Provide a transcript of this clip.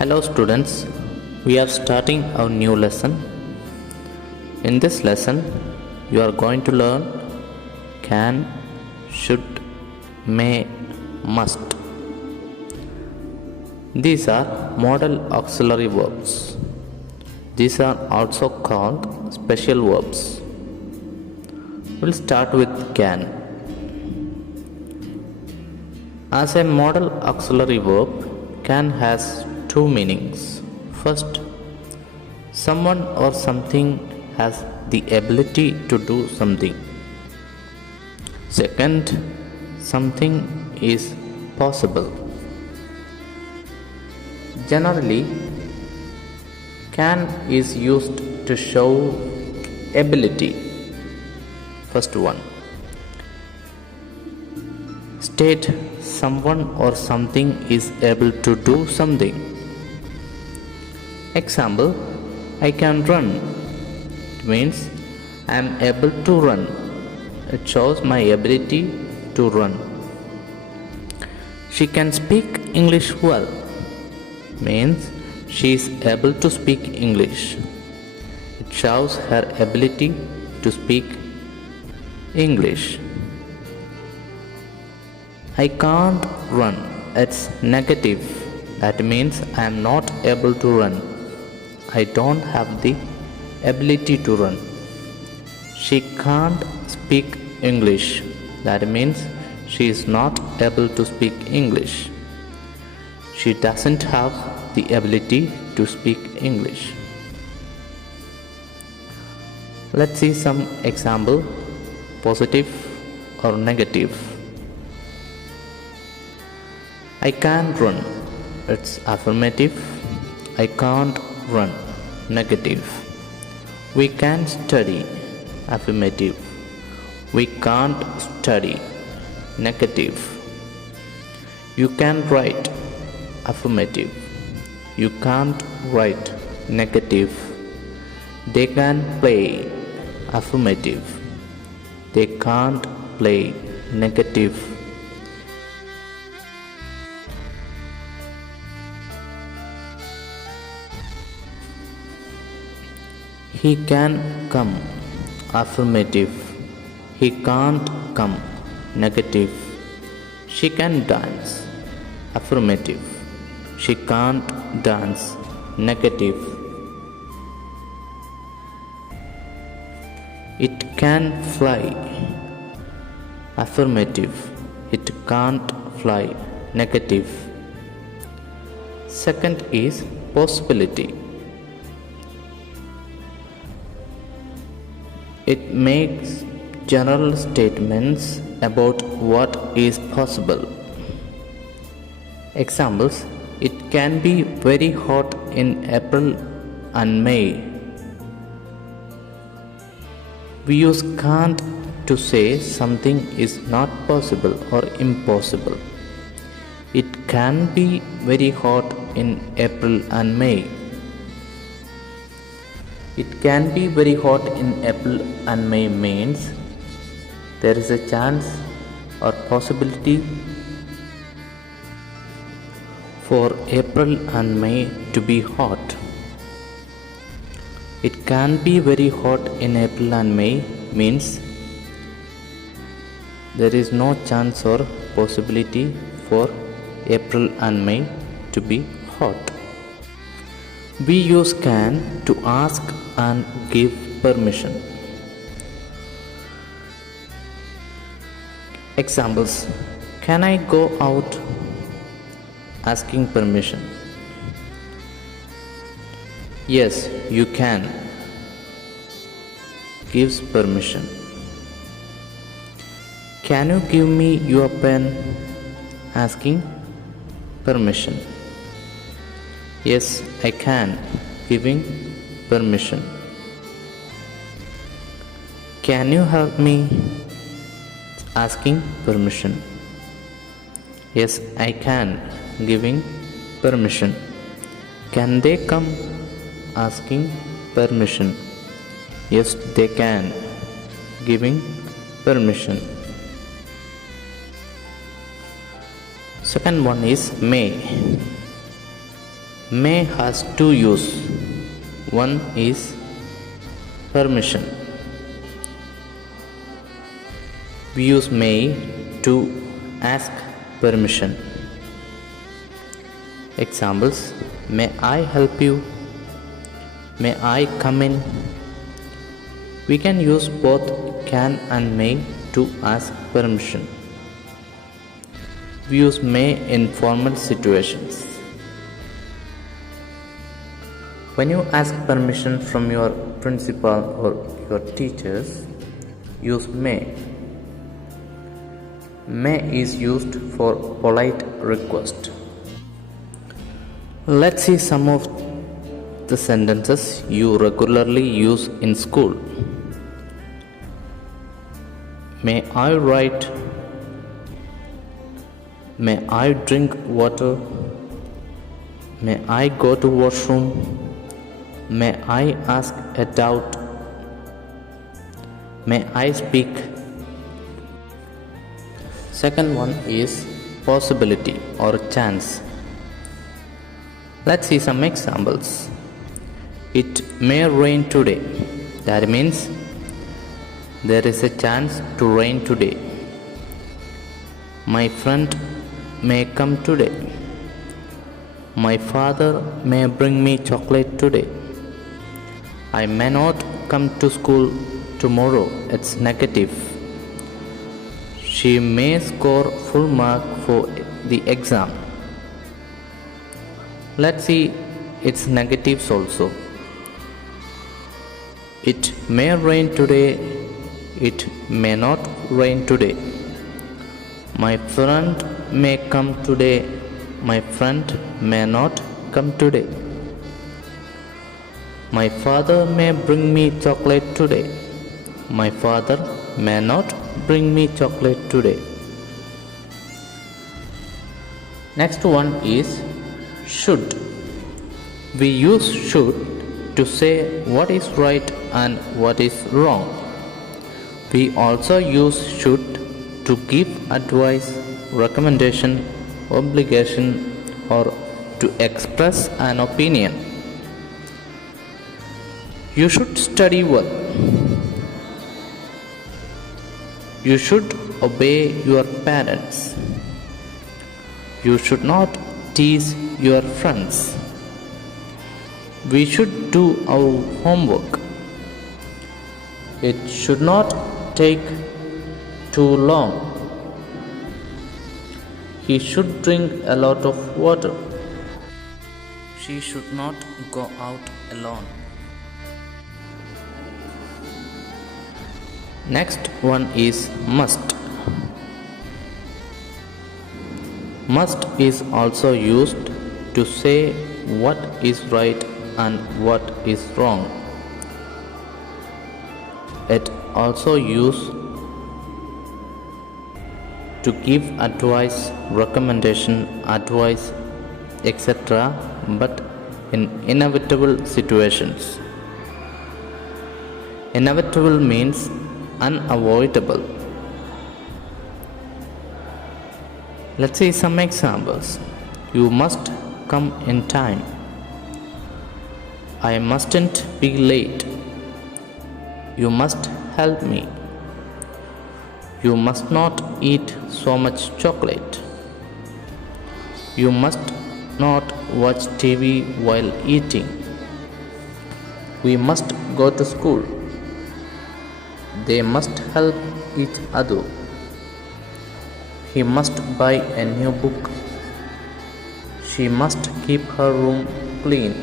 Hello students, we are starting our new lesson. In this lesson, you are going to learn can, should, may, must. These are modal auxiliary verbs. These are also called special verbs. We'll start with can. As a modal auxiliary verb, can has two meanings. First, someone or something has the ability to do something. Second, something is possible. Generally, can is used to show ability. First one. State someone or something is able to do something. Example, I can run. It means I am able to run. It shows my ability to run. She can speak English well. Means she is able to speak English. It shows her ability to speak English. I can't run. It's negative. That means I am not able to run. I don't have the ability to run. She can't speak English. That means she is not able to speak English. She doesn't have the ability to speak English. Let's see some example, positive or negative. I can run. It's affirmative. I can't run. Negative. We can study. Affirmative. We can't study. Negative. You can write. Affirmative. You can't write. Negative. They can play. Affirmative. They can't play. Negative. He can come. Affirmative. He can't come. Negative. She can dance. Affirmative. She can't dance. Negative. It can fly. Affirmative. It can't fly. Negative. Second is possibility. It makes general statements about what is possible. Examples, it can be very hot in April and May. We use can't to say something is not possible or impossible. It can be very hot in April and May. It can be very hot in April and May means there is a chance or possibility for April and May to be hot. It can be very hot in April and May means there is no chance or possibility for April and May to be hot. We use can to ask and give permission. Examples, can I go out? Asking permission. Yes, you can. Gives permission. Can you give me your pen? Asking permission. Yes, I can. Giving permission. Can you help me? Asking permission. Yes, I can. Giving permission. Can they come? Asking permission. Yes, they can. Giving permission. Second one is may. May has two use. One is permission. We use may to ask permission. Examples: may I help you? May I come in? We can use both can and may to ask permission. We use may in formal situations. When you ask permission from your principal or your teachers, use may. May is used for polite request. Let's see some of the sentences you regularly use in school. May I write? May I drink water? May I go to washroom? May I ask a doubt? May I speak? Second one is possibility or chance. Let's see some examples. It may rain today. That means there is a chance to rain today. My friend may come today. My father may bring me chocolate today. I may not come to school tomorrow. It's negative. She may score full mark for the exam. Let's see its negatives also. It may rain today. It may not rain today. My friend may come today. My friend may not come today. My father may bring me chocolate today. My father may not bring me chocolate today. Next one is should. We use should to say what is right and what is wrong. We also use should to give advice, recommendation, obligation, or to express an opinion. You should study well. You should obey your parents. You should not tease your friends. We should do our homework. It should not take too long. He should drink a lot of water. She should not go out alone. Next one is must. Must is also used to say what is right and what is wrong. It also used to give advice, recommendation, advice, etc., but in inevitable situations. Inevitable means unavoidable. Let's see some examples. You must come in time. I mustn't be late. You must help me. You must not eat so much chocolate. You must not watch TV while eating. We must go to school. They must help each other. He must buy a new book. She must keep her room clean.